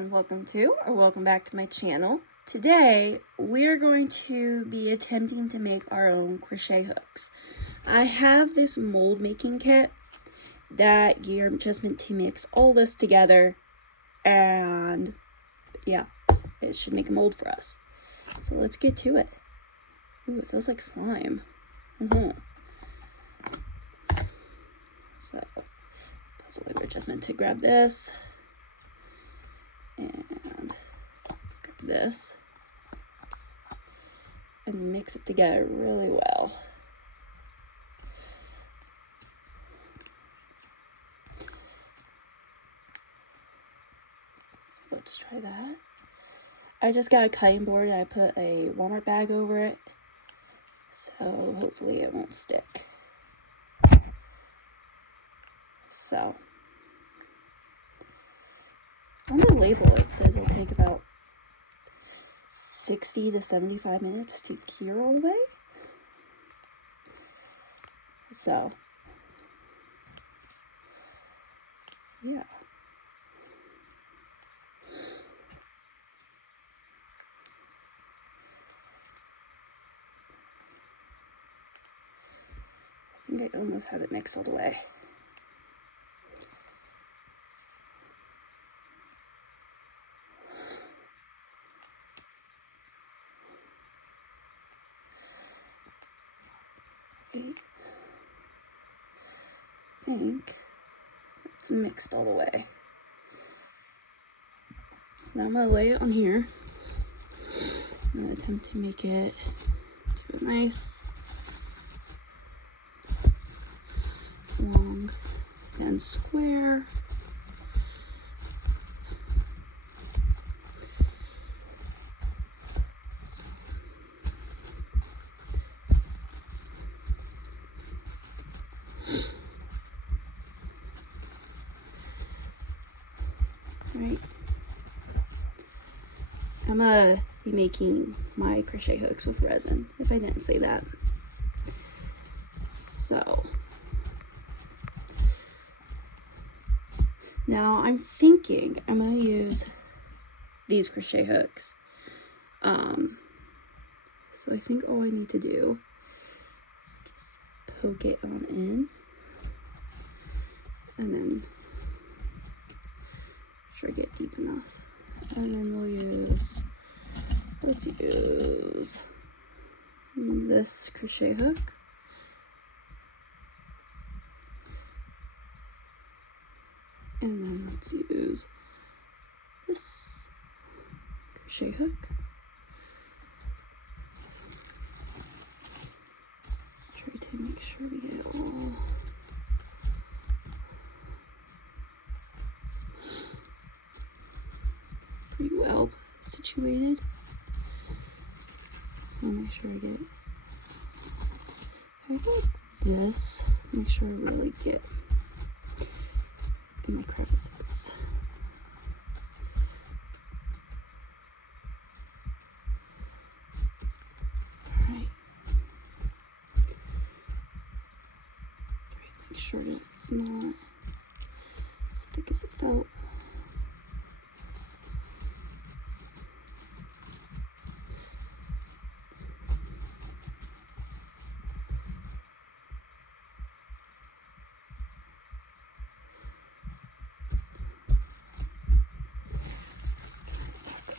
everyone, welcome back to my channel. Today we're going to be attempting to make our own crochet hooks. I have this mold making kit that you're just meant to mix all this together, and yeah, it should make a mold for us. So let's get to it. Ooh, it feels like slime. So puzzle lever, just meant to grab this and grab this. Oops. And mix it together really well. So let's try that. I just got a cutting board and I put a Walmart bag over it, so hopefully it won't stick. So on the label it says it'll take about 60 to 75 minutes to cure all the way. So yeah. I think I almost have it mixed all the way. I think it's mixed all the way. So now I'm going to lay it on here. I'm going to attempt to make it to a nice long and square. Right. I'm gonna be making my crochet hooks with resin, if I didn't say that. So now I'm thinking I'm gonna use these crochet hooks. So I think all I need to do is just poke it on in, and then sure get deep enough, and then we'll use, let's use this crochet hook, and then let's use this crochet hook. Let's try to make sure we get it all pretty well situated. I'll make sure I get this, make sure I really get in my crevices. Alright. Make sure that it's not as thick as it felt.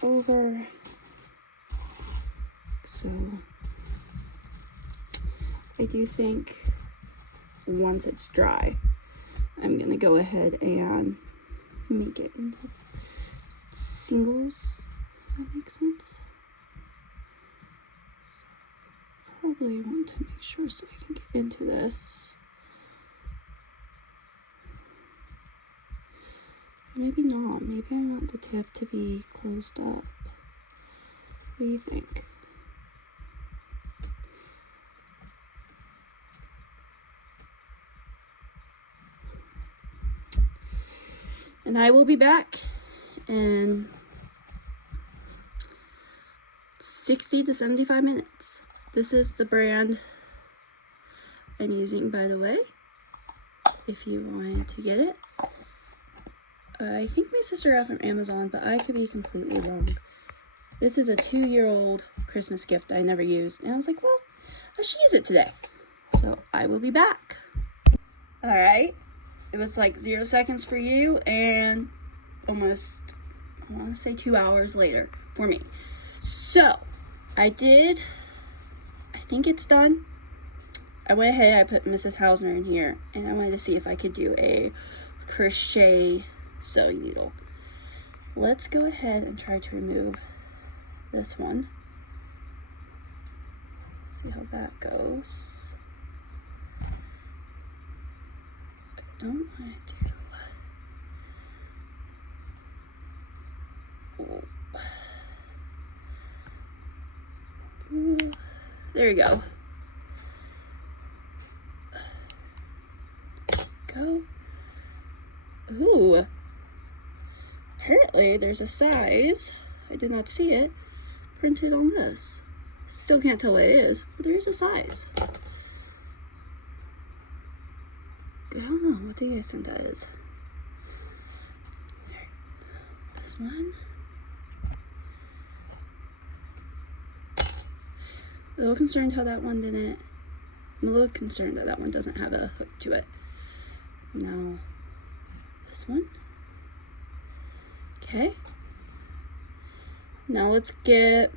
Over. So I do think once it's dry, I'm gonna go ahead and make it into singles, if that makes sense. So probably want to make sure so I can get into this. Maybe not. Maybe I want the tip to be closed up. What do you think? And I will be back in 60 to 75 minutes. This is the brand I'm using, by the way, if you wanted to get it. I think my sister got from Amazon, but I could be completely wrong. This is a 2-year-old Christmas gift I never used. And I was like, well, I should use it today. So I will be back. All right. It was like 0 seconds for you and almost, I want to say 2 hours later for me. So I think it's done. I went ahead, I put Mrs.Hausner in here, and I wanted to see if I could do a crochet sewing needle. Let's go ahead and try to remove this one. See how that goes. I don't want to do... Ooh. There you go. Go. Ooh. Apparently there's a size, I did not see it, printed on this. Still can't tell what it is, but there is a size. I don't know, what do you guys think that is? This one. A little concerned how that one didn't, I'm a little concerned that that one doesn't have a hook to it. Now, this one. Okay. Now let's get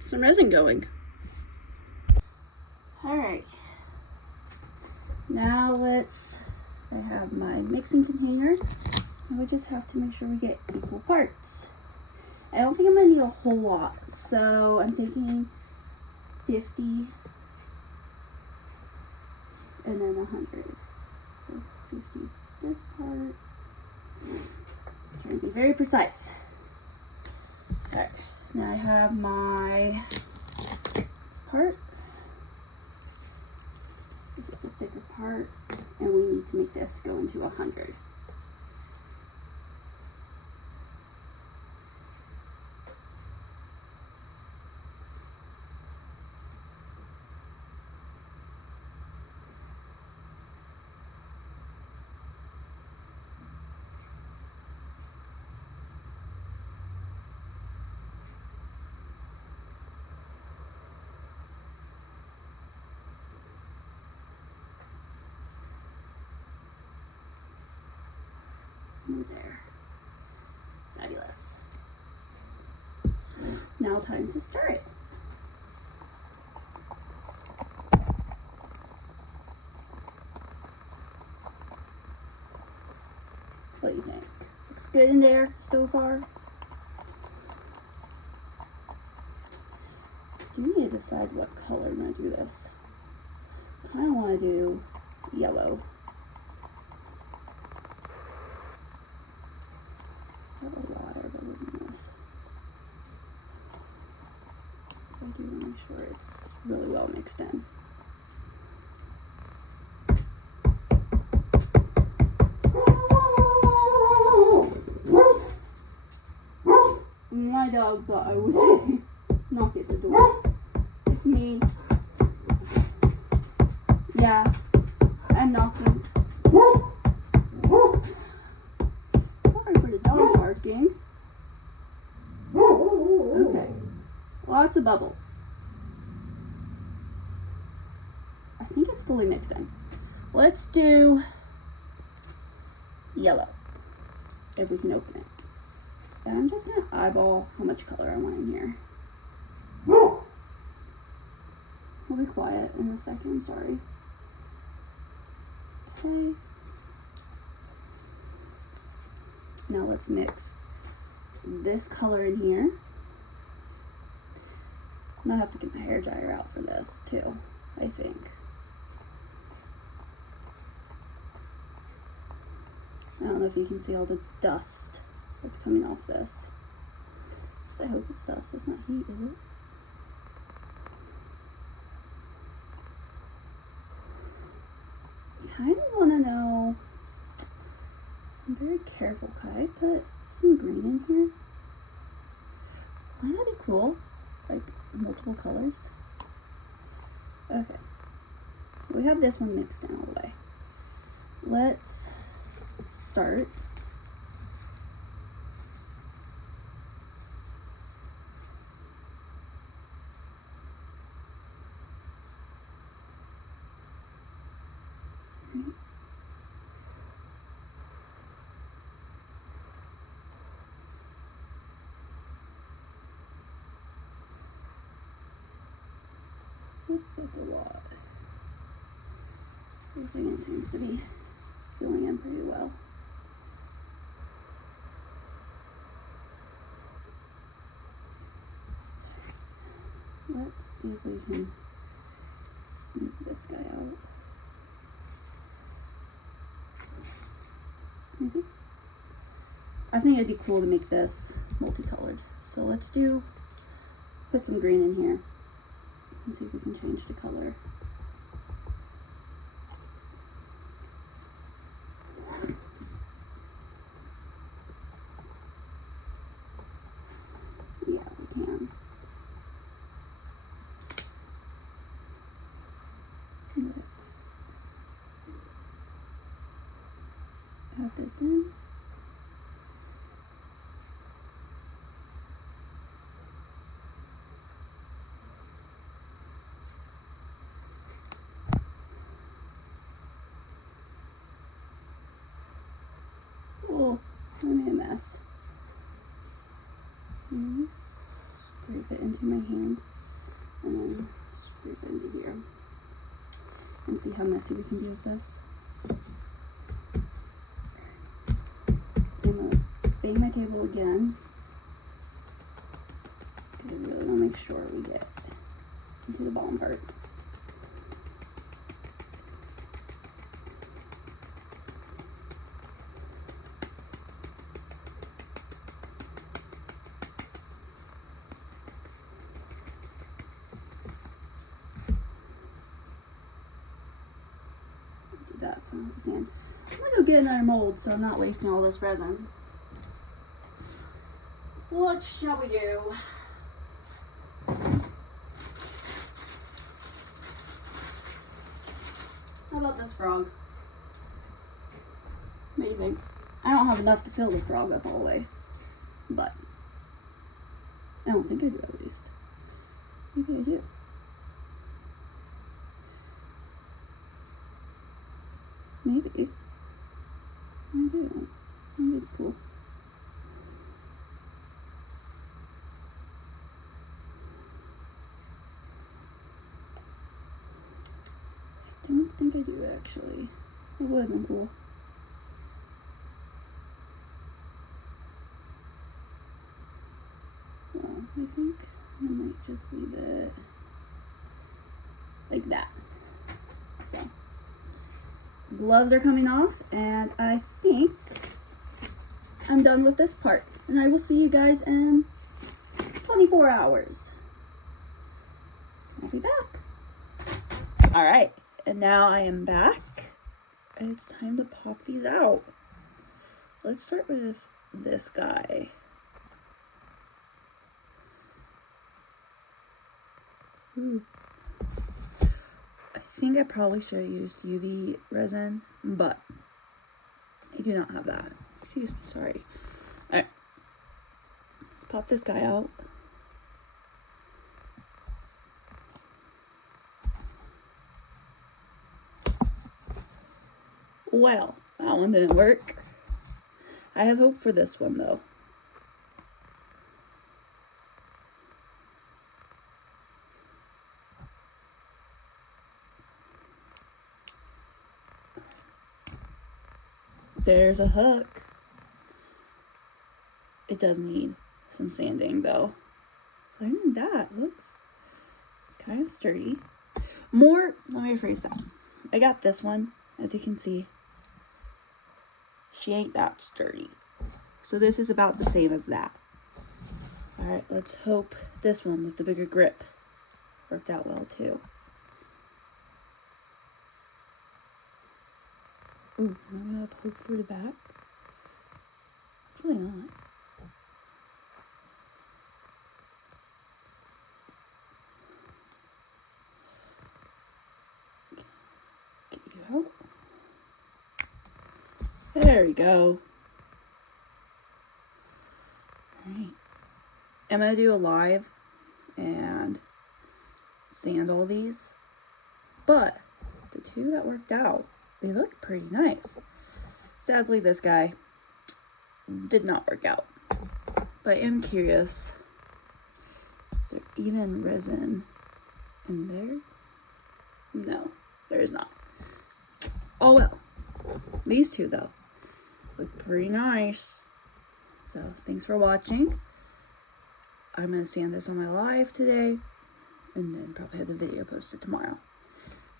some resin going. All right. Now I have my mixing container, and we just have to make sure we get equal parts. I don't think I'm gonna need a whole lot, so I'm thinking 50 and then 100. So 50 this part. Trying to be very precise. Alright, now I have my this part. This is the thicker part, and we need to make this go into 100. There. Fabulous. Now time to stir it. What do you think? Looks good in there so far? Do you need to decide what color I'm going to do this? I kind of want to do yellow. I have a lot of those in this. I do want to make sure it's really well mixed in. My dog thought I was knocking at the door. It's me. Yeah, I'm knocking. Sorry for the dog barking. Okay, lots of bubbles. I think it's fully mixed in. Let's do yellow, if we can open it. And I'm just gonna eyeball how much color I want in here. We'll be quiet in a second, sorry. Okay. Now let's mix this color in here. I'm gonna have to get my hair dryer out for this too, I think. I don't know if you can see all the dust that's coming off this. I hope it's dust, it's not heat, is it? I kind of want to know, I'm very careful, could I put some green in here? Wouldn't that be cool? Like multiple colors? Okay, we have this one mixed in all the way. Let's start Oops, that's a lot. Everything seems to be filling in pretty well. Let's see if we can smooth this guy out. Maybe. I think it'd be cool to make this multicolored. So let's put some green in here and see if we can change the color. Yeah, we can. Let's add this in. Oh, I made a mess. Scrape it into my hand and then scrape it into here. And see how messy we can be with this. I'm gonna bang my table again because I really want to make sure we get into the bottom part. That, so I have to sand. I'm gonna go get another mold so I'm not wasting all this resin. What shall we do? How about this frog? What do you think? I don't have enough to fill the frog up all the way, but I don't think I do at least. Maybe I do. Maybe. I do. That'd be cool. I don't think I do actually. It would have been cool. Well, I think I might just leave it like that. So. Gloves are coming off, and I think I'm done with this part, and I will see you guys in 24 hours. I'll be back. All right, and now I am back, and it's time to pop these out. Let's start with this guy. Ooh. I think I probably should have used UV resin, but I do not have that. Excuse me, sorry. Alright, let's pop this guy out. Well, that one didn't work. I have hope for this one though. There's a hook. It does need some sanding though. Other than that, looks kind of sturdy. Let me rephrase that. I got this one, as you can see. She ain't that sturdy. So this is about the same as that. Alright, let's hope this one with the bigger grip worked out well too. Ooh, am I gonna poke through the back? Hopefully not. Get you out. There we go. Alright. I'm gonna do a live and sand all these. But the two that worked out, they look pretty nice. Sadly, this guy did not work out. But I am curious. Is there even resin in there? No, there is not. Oh well. These two, though, look pretty nice. So, thanks for watching. I'm going to sand this on my live today, and then probably have the video posted tomorrow.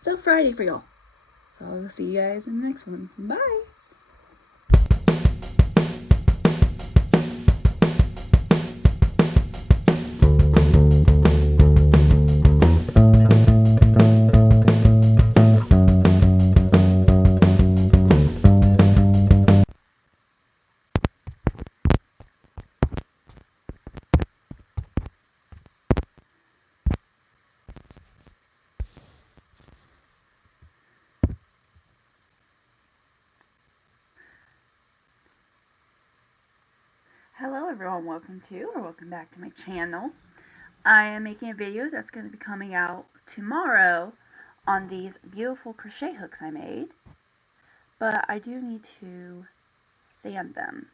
So, Friday for y'all. So, I'll see you guys in the next one. Bye! Hello everyone, welcome back to my channel. I am making a video that's going to be coming out tomorrow on these beautiful crochet hooks I made, but I do need to sand them.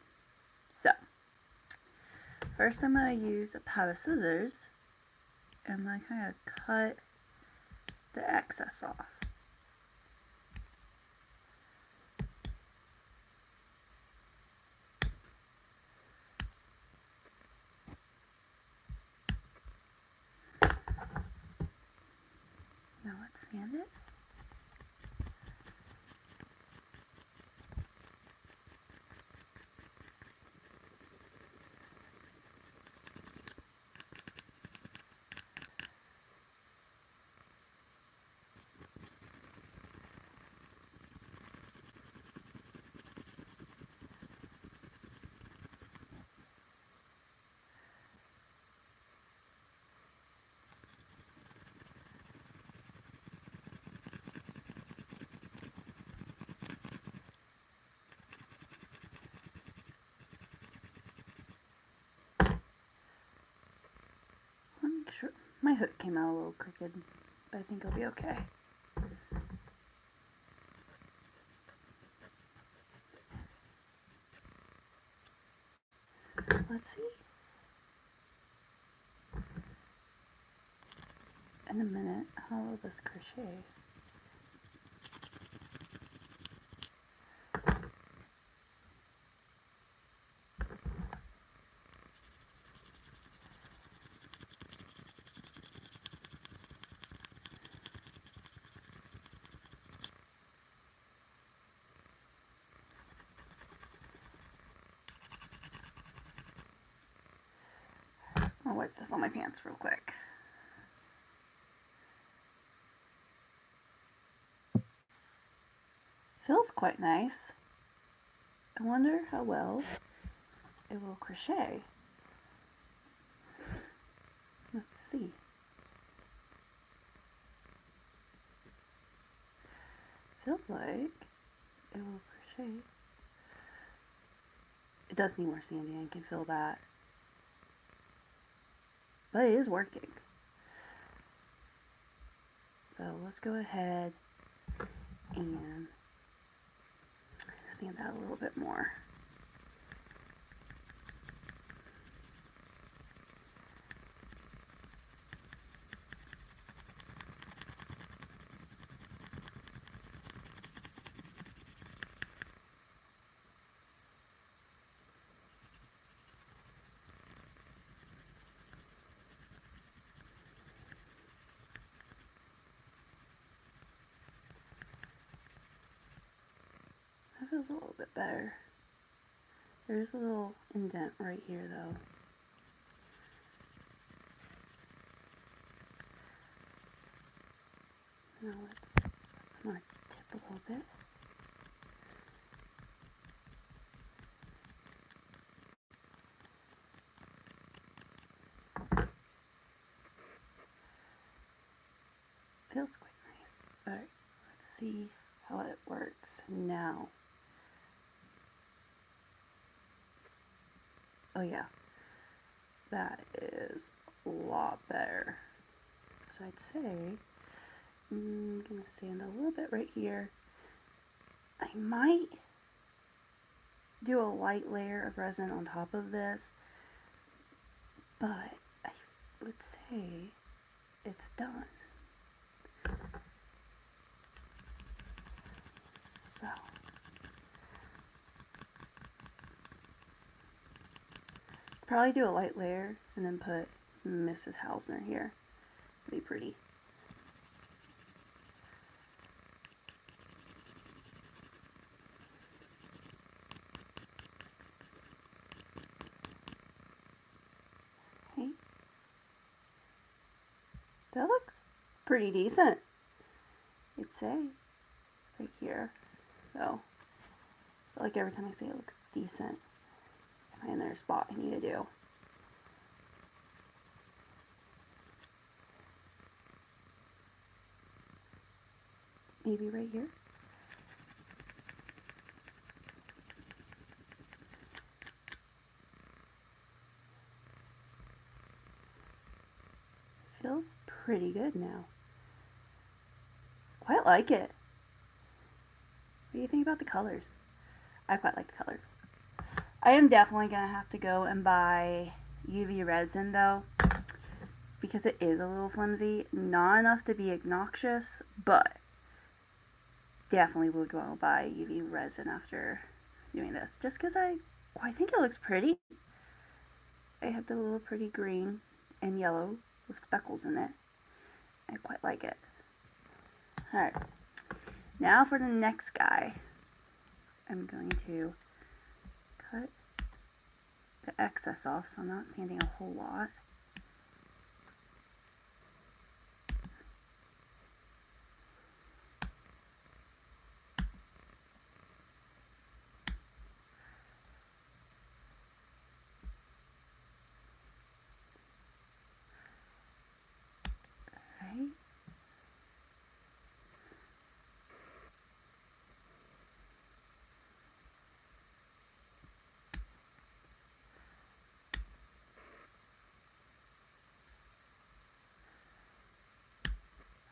So, first I'm going to use a pair of scissors, and I'm going to kind of cut the excess off. Now let's sand it. Sure. My hook came out a little crooked, but I think it'll be okay. Let's see. In a minute, how this crochets. I'll wipe this on my pants real quick. Feels quite nice. I wonder how well it will crochet. Let's see. Feels like it will crochet. It does need more sanding, I can feel that. But it is working. So let's go ahead and sand that a little bit more. That feels a little bit better. There's a little indent right here though. Now let's come on, tip a little bit. Feels quite nice. Alright, let's see how it works now. Oh yeah, that is a lot better. So I'd say I'm gonna sand a little bit right here. I might do a light layer of resin on top of this, but I would say it's done. So probably do a light layer and then put Mrs.Hausner here. It'd be pretty. Okay. That looks pretty decent, I'd say, right here. Though, I feel like every time I say it looks decent, I find there's a spot I need to do. Maybe right here. Feels pretty good now. Quite like it. What do you think about the colors? I quite like the colors. I am definitely going to have to go and buy UV resin though, because it is a little flimsy. Not enough to be obnoxious, but definitely would want to buy UV resin after doing this, just because I think it looks pretty. I have the little pretty green and yellow with speckles in it. I quite like it. Alright, now for the next guy. I'm going to cut the excess off so I'm not sanding a whole lot. Right.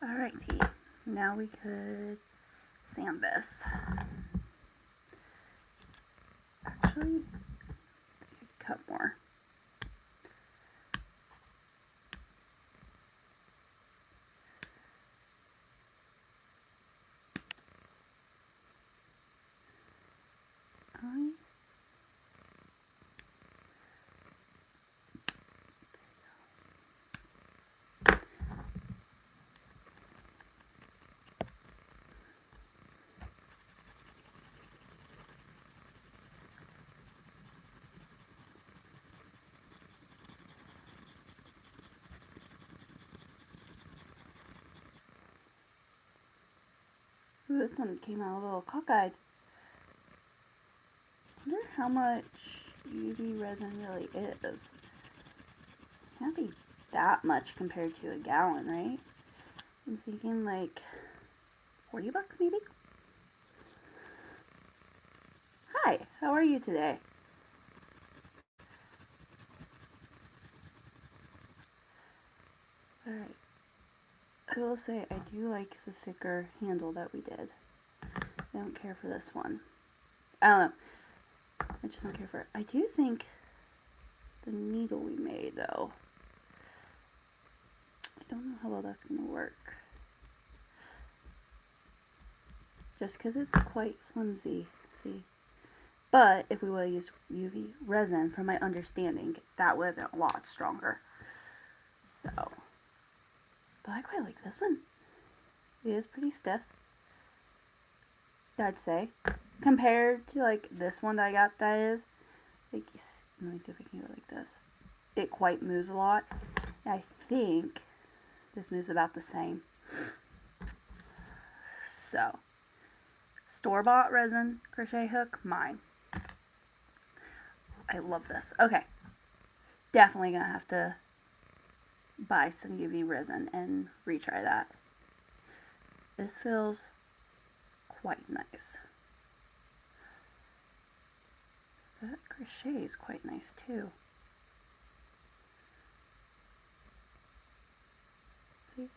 Alrighty, now we could sand this. Actually, I could cut more. Ooh, this one came out a little cockeyed. I wonder how much UV resin really is. Can't be that much compared to a gallon, right? I'm thinking like 40 bucks maybe? Hi, how are you today? Alright. I will say I do like the thicker handle that we did. I don't care for this one. I don't know. I just don't care for it. I do think the needle we made though, I don't know how well that's going to work. Just because it's quite flimsy, see? But if we would have used UV resin, from my understanding, that would have been a lot stronger. So, but I quite like this one. It is pretty stiff, I'd say. Compared to like this one that I got that is, like, let me see if I can do it like this. It quite moves a lot. I think this moves about the same. So, store-bought resin crochet hook, mine. I love this. Okay, definitely gonna have to buy some UV resin and retry that. This feels quite nice. That crochet is quite nice too. See?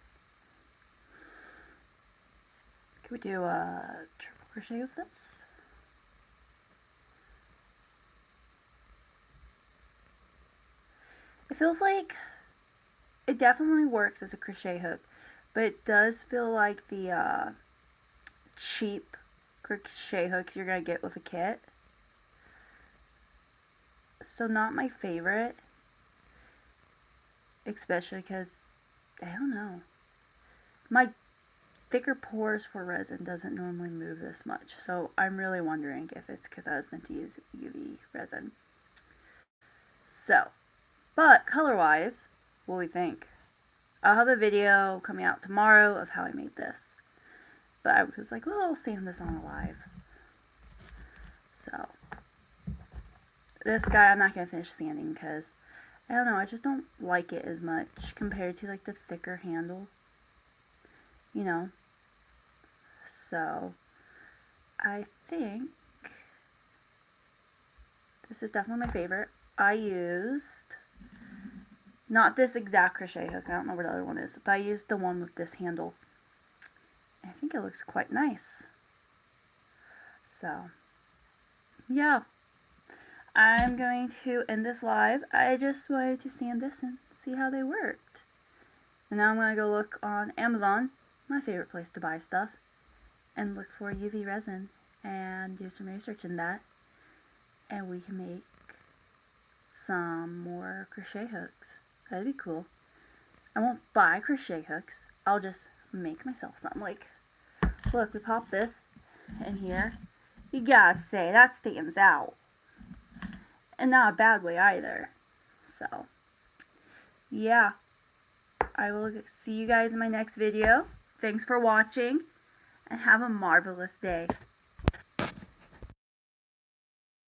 Could we do a triple crochet with this? It feels like it definitely works as a crochet hook, but it does feel like the cheap crochet hooks you're going to get with a kit. So not my favorite. Especially because, I don't know. My thicker pores for resin doesn't normally move this much. So I'm really wondering if it's because I was meant to use UV resin. So, but color-wise, what do we think? I'll have a video coming out tomorrow of how I made this. But I was like, well, I'll sand this on alive. So, this guy I'm not going to finish sanding because, I don't know, I just don't like it as much compared to like the thicker handle. You know. So, I think this is definitely my favorite. I used, not this exact crochet hook, I don't know where the other one is, but I used the one with this handle. I think it looks quite nice. So, yeah. I'm going to end this live. I just wanted to sand this and see how they worked. And now I'm going to go look on Amazon, my favorite place to buy stuff, and look for UV resin and do some research in that. And we can make some more crochet hooks. That'd be cool. I won't buy crochet hooks. I'll just make myself some. Like, look, we pop this in here. You gotta say, that stands out. And not a bad way either. So, yeah. I will see you guys in my next video. Thanks for watching, and have a marvelous day.